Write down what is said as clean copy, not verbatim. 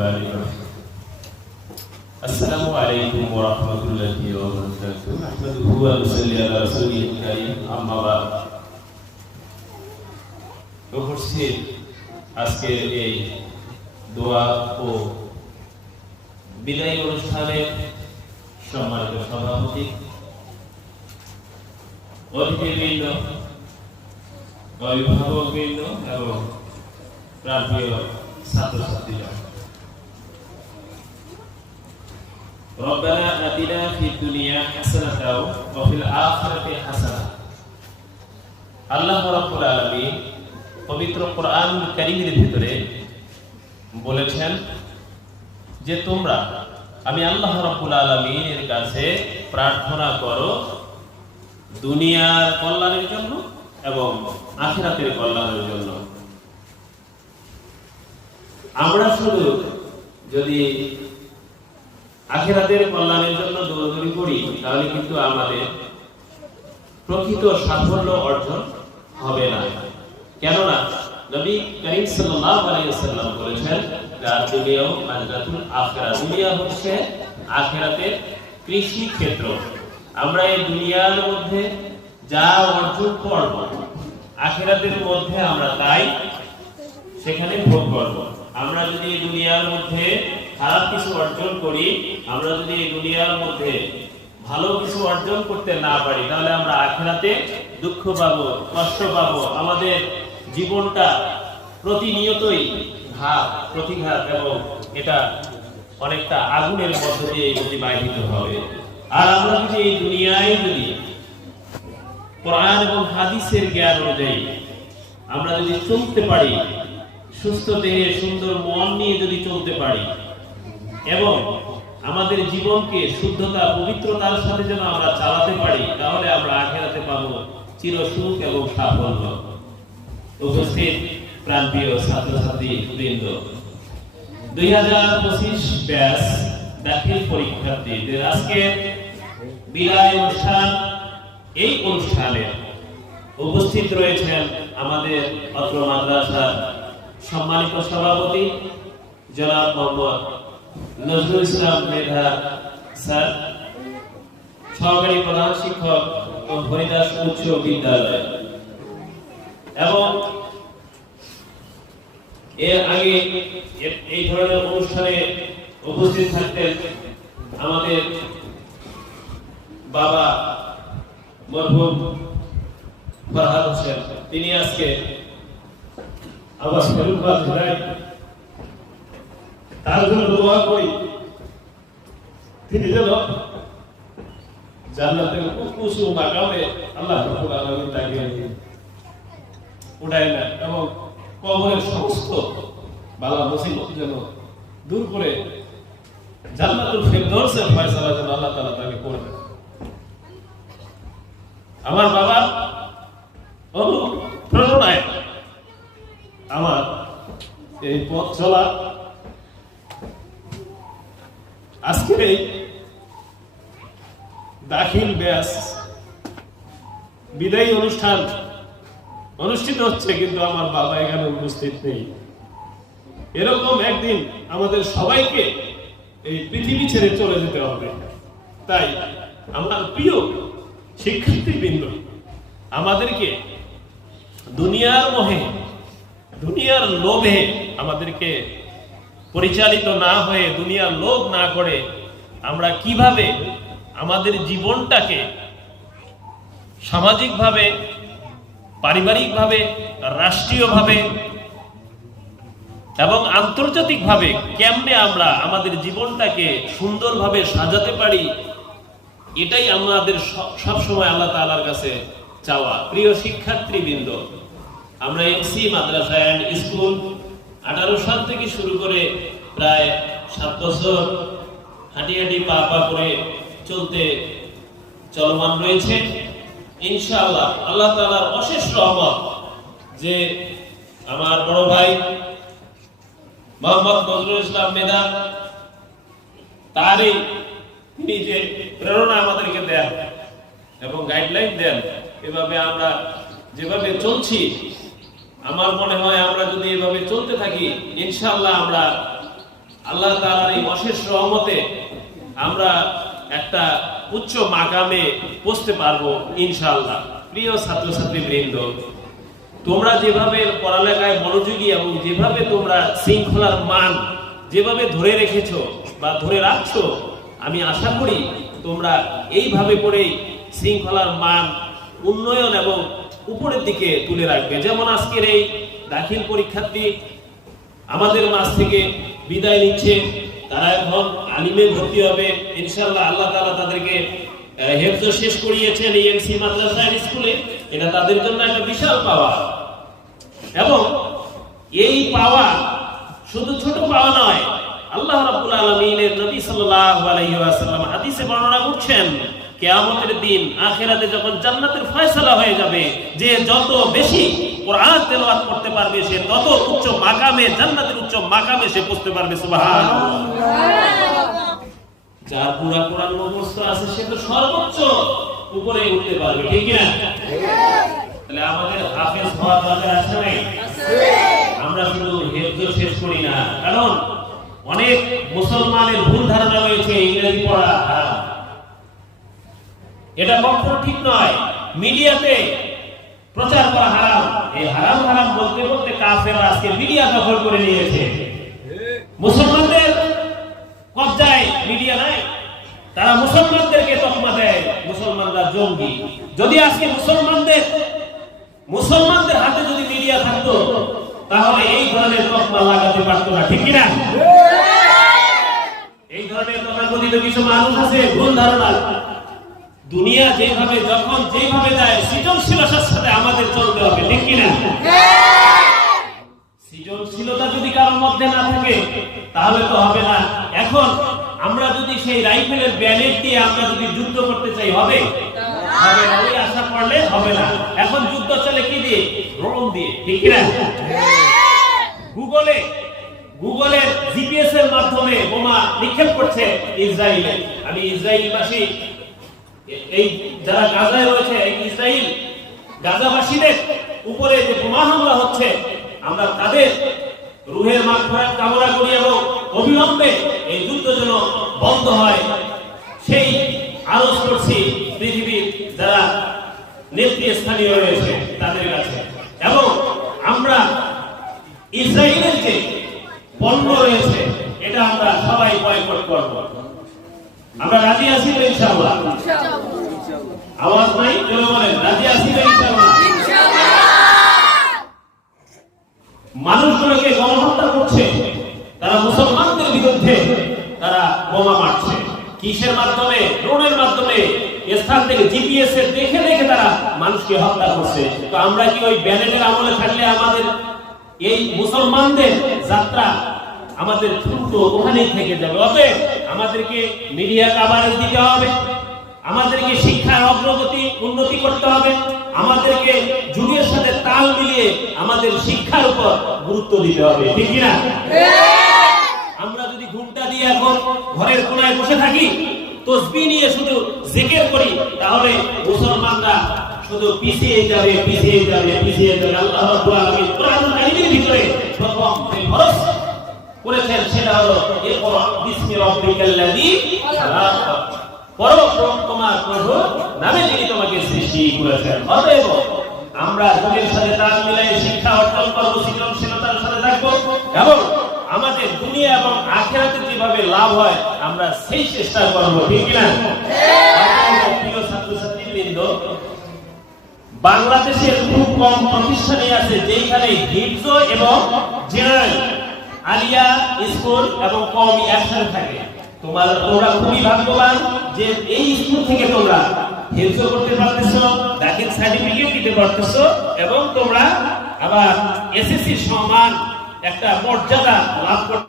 الرحمن الرحيم السلام عليكم ورحمة الله وبركاته نحمده ونصلي على رسوله الكريم أما بعد উপস্থিত আজকে এই দোয়া ও বিদায় অনুষ্ঠানের সম্মানিত সভাপতি অতিথিবৃন্দ অভিভাবকবৃন্দ এবং প্রাণপ্রিয় ছাত্রছাত্রীরা ربنا آتنا في الدنيا حسنة وفي الآخرة حسنة আল্লাহ রাব্বুল আলামিন পবিত্র কোরআন কারীমের ভিতরে বলেছেন যে তোমরা আমি আল্লাহ রাব্বুল আলামিনের কাছে প্রার্থনা করো দুনিয়ার কল্যাণের জন্য এবং আখিরাতের কল্যাণের জন্য। আমরা শুধু যদি আখিরাতের কল্যাণের জন্য দৌড়াদৌড়ি করি তাহলে কিন্তু আমাদের প্রকৃত সাফল্য অর্জন হবে না। কেননা নবী করিম সাল্লাল্লাহু আলাইহি ওয়াসাল্লাম বলেছেন দুনিয়া মানজাতুল আখিরাত, দুনিয়া হচ্ছে আখিরাতের কৃষি ক্ষেত্র। আমরা এই দুনিয়ার মধ্যে যা অর্জন করব আখিরাতের মধ্যে আমরা তাই সেখানে ভোগ করব। আমরা যদি এই দুনিয়ার মধ্যে খারাপ কিছু অর্জন করি, আমরা যদি এই দুনিয়ার মধ্যে ভালো কিছু অর্জন করতে না পারি তাহলে আমরা আখিরাতে দুঃখ পাবো, কষ্ট পাবো। আমাদের জীবনটা প্রতিনিয়তই ঘাত প্রতিঘাত এবং এটা অনেকটা আগুনের মধ্য দিয়ে অতিবাহিত হবে। আর আমরা যদি এই দুনিয়ায় যদি কোরআন এবং হাদিসের জ্ঞান অনুযায়ী আমরা যদি চলতে পারি, সুস্থ দেহে সুন্দর মন নিয়ে যদি চলতে পারি এবং আমাদের জীবনকে শুদ্ধতা পবিত্রতার সাথে যেন আমরা চালাতে পারি তাহলে আমরা আখিরাতে পাবো চির সুখ এবং সাফল্য। উপস্থিত প্রাণপ্রিয় ছাত্রছাত্রী বৃন্দ, 2025 ব্যাচ দাখিল পরীক্ষার্থীদের আজকে বিদায় অনুষ্ঠান। এই অনুষ্ঠানে উপস্থিত রয়েছেন আমাদের অত্র মাদ্রাসার সম্মানিত সভাপতি জনাব মোহাম্মদ নজরুল ইসলাম মেধা স্যার, সহকারী প্রধান শিক্ষক ও হরিদাস উচ্চ বিদ্যালয়, এবং এর আগে এই ধরনের অনুষ্ঠানে উপস্থিত থাকতেন আমাদের বাবা মরহুম ফরহাদ হোসেন। তিনি আজকে আবার তার জন্য দোয়া করি তিনি যেন জান্নাতের উঁচু মাকামে আল্লাহ রাব্বুল আলামিন তাকে উঠায় না এবং কবরের সমস্ত বালা মুসিবত যেন দূর করে জান্নাতুল ফিরদাউসের ফয়সালা যেন আল্লাহ তাআলা তাকে করবেন। আমার বাবা অনুপ্রেরণায় আমার এই পথ চলা আজকের এই দাখিল ব্যাচ বিদায়ী অনুষ্ঠান অনুষ্ঠিত হচ্ছে, কিন্তু আমার বাবা এখানে উপস্থিত নেই। এরকম একদিন আমাদের সবাইকে এই পৃথিবী ছেড়ে চলে যেতে হবে। তাই আমার প্রিয় শিক্ষার্থীবৃন্দ, আমাদেরকে দুনিয়ার মোহে দুনিয়ার লোভে আমাদেরকে পরিচালিত না হয়ে দুনিয়ার লোভ না করে আমরা কিভাবে আমাদের জীবনটাকে সামাজিকভাবে, পারিবারিকভাবে, রাষ্ট্রীয়ভাবে এবং আন্তর্জাতিকভাবে কেমনে আমরা আমাদের জীবনটাকে সুন্দরভাবে সাজাতে পারি, এটাই আমাদের সবসময় আল্লাহ তাআলার কাছে চাওয়া। প্রিয় শিক্ষার্থীবৃন্দ, আমরা এমসি মাদ্রাসা এন্ড স্কুল 18 সাল থেকে শুরু করে প্রায় 7 বছর হাঁটি হাঁটি পা পা করে চলমান রয়েছে। ইনশাআল্লাহ আল্লাহ তাআলার অশেষ রহমত যে আমার বড় ভাই মোহাম্মদ নজরুল ইসলাম মেধা, তারই তিনি যে প্রেরণা আমাদেরকে দেন এবং গাইডলাইন দেন, এভাবে আমরা যেভাবে চলছি আমার মনে হয় আমরা যদি এভাবে চলতে থাকি ইনশাআল্লাহ আমরা আল্লাহ তাআলার এই অশেষ রহমতে আমরা একটা উচ্চ মাকামে পৌঁছতে পারবো ইনশাআল্লাহ। প্রিয় ছাত্রছাত্রী বৃন্দ, তোমরা যেভাবে পড়ালেখায় মনোযোগী এবং যেভাবে তোমরা শৃঙ্খলার মান যেভাবে ধরে রেখেছো বা ধরে রাখছো, আমি আশা করি তোমরা এইভাবে করেই শৃঙ্খলার মান উন্নয়ন এবং উপরের দিকে তুলে রাখবে। যেমন আজকের এই দাখিল পরীক্ষার্থী আমাদের মাঝ থেকে বিদায় নিচ্ছে, তারা এখন আলিমে ভর্তি হবে ইনশাআল্লাহ। আল্লাহ তাআলা তাদেরকে হেফজ শেষ করিয়েছেন এমসি মাদ্রাসার স্কুলে, এটা তাদের জন্য একটা বিশাল পাওয়া। এবং এই পাওয়া শুধু ছোট পাওয়া নয়, আল্লাহ রাব্বুল আলামিনের নবী সাল্লাল্লাহু আলাইহি ওয়াসাল্লাম হাদিসে বর্ণনা করছেন, কিয়ামতের দিন আখিরাতে যখন জান্নাতের ফয়সালা হয়ে যাবে, যে যত বেশি কোরআন তেলাওয়াত করতে পারবে সে তত উচ্চ মাকামে, জান্নাতের উচ্চ মাকামে সে পৌঁছতে পারবে। সুবহানাল্লাহ। যার পুরা কোরআন মুখস্থ আছে সে তো সর্বোচ্চ উপরে উঠতে পারবে, ঠিক না? তাহলে আমাদের হাফেজ হওয়ার দরকার আছে না? আমরা শুধু হেফজ শেষ করি না, কারণ অনেক মুসলমানের ভুল ধারণা রয়েছে ইংরেজি পড়া হারাম। এটা কখনো ঠিক নয়। মিডিয়াতে প্রচার করা হারাম, এই হারাম হারাম বলতে বলতে কাফেররা আজকে মিডিয়া দখল করে নিয়েছে। মুসলমানদের কবজায় মিডিয়া নাই, তারা মুসলমানদেরকে তকমা দেয় মুসলমানরা জঙ্গি। যদি আজকে মুসলমানদের হাতে যদি মিডিয়া থাকতো তাহলে এই ধরনের তকমা লাগাতে পারতো না, ঠিক না? এই ধরনের তথাকথিত কিছু মানুষ আছে ভুল ধারণা। দুনিয়া যেভাবে যখন যেভাবে যায় সৃজনশীলতার সাথে আমাদের চলতে হবে, ঠিক কিনা? সৃজনশীলতা যদি কারোর মধ্যে না থাকে তাহলে তো হবে না। এখন আমরা যদি সেই রাইফেলের ব্যানেট দিয়ে আমরা যদি যুদ্ধ করতে চাই, হবে হবে না, ওই আশা করলে হবে না। এখন যুদ্ধ চলে কি দিয়ে? ড্রোন দিয়ে, ঠিক কিনা? গুগলের জিপিএস এর মাধ্যমে বোমা নিক্ষেপ করছে ইসরায়েলে। আমি ইসরায়েলবাসী, এই যারা গাজায় রয়েছে, এই ইসরায়েল গাজাবাসীদের উপরে যে বোমা হামলা হচ্ছে, আমরা তাদের রুহের মাগফিরাত কামনা করি এবং অবিলম্বে এই যুদ্ধ যেন বন্ধ হয় সেই আরজ করছি পৃথিবীর যারা নেতৃস্থানীয় রয়েছে তাদের কাছে। এবং আমরা ইসরায়েলের যে পণ্য রয়েছে এটা আমরা সবাই বয়কট করব। আমরা রাজি আছি তো ইনশাআল্লাহ? আওয়াজ নাই, কেউ বলেন রাজি আছি তো ইনশাআল্লাহ? মানুষগুলোকে গণহত্যা করছে, তারা মুসলমানদের বিরুদ্ধে তারা বোমা মারছে। কিসের মাধ্যমে? ড্রোনের মাধ্যমে, স্থান থেকে জিপিএস এর দেখে দেখে তারা মানুষকে হত্যা করছে। তো আমরা কি ওই ব্যানেটের আমলে থাকলে আমাদের এই মুসলমানদের যাত্রা আমাদের দ্রুত ওখানেই থেকে যাবে? অতএব আমাদেরকে মিডিয়া কভারেজ দিতে হবে, আমাদেরকে শিক্ষার অগ্রগতি উন্নতি করতে হবে, আমাদেরকে যুগের সাথে তাল মিলিয়ে আমাদের শিক্ষার উপর গুরুত্ব দিতে হবে, ঠিক কিনা? আমরা যদি ঘুমটা দিয়ে এখন ঘরের কোনায় বসে থাকি, তাসবিহ নিয়ে শুধু জিকির করি, তাহলে মুসলমানরা শুধু পিছিয়ে যাবে। আল্লাহ রাব্বুল আলামিন কোরআনুল কারীমের ভিতরে প্রথম যে ফরজ করেছেন সেটা হলো ইকরা বিসমি রাব্বিকাল্লাযী খালাক, পড়ো তোমার প্রভু নামে যিনি তোমাকে সৃষ্টি করেছেন। অতএব আমরা যুগের সাথে তাল মিলিয়ে শিক্ষা অর্জন করব, সৃজনশীলতার সাথে থাকবো এবং আমাদের দুনিয়া এবং আখিরাতে যেভাবে লাভ হয় আমরা সেই চেষ্টা করব, ঠিক কিনা? প্রিয় ছাত্রছাত্রীবৃন্দ, বাংলাদেশের খুব কম প্রতিষ্ঠানে আছে যেখানে হিফজ এবং জেনারেল আলিয়া স্কুল এবং কওমি একসাথে থাকে। তোমরা খুবই ভাগ্যবান যে এই স্কুল থেকে তোমরা হিফজ করতে পারতেছো, দাখিল সার্টিফিকেট দিতে পারতেছো এবং তোমরা আবার এসএসসি সমান একটা মর্যাদা লাভ করতে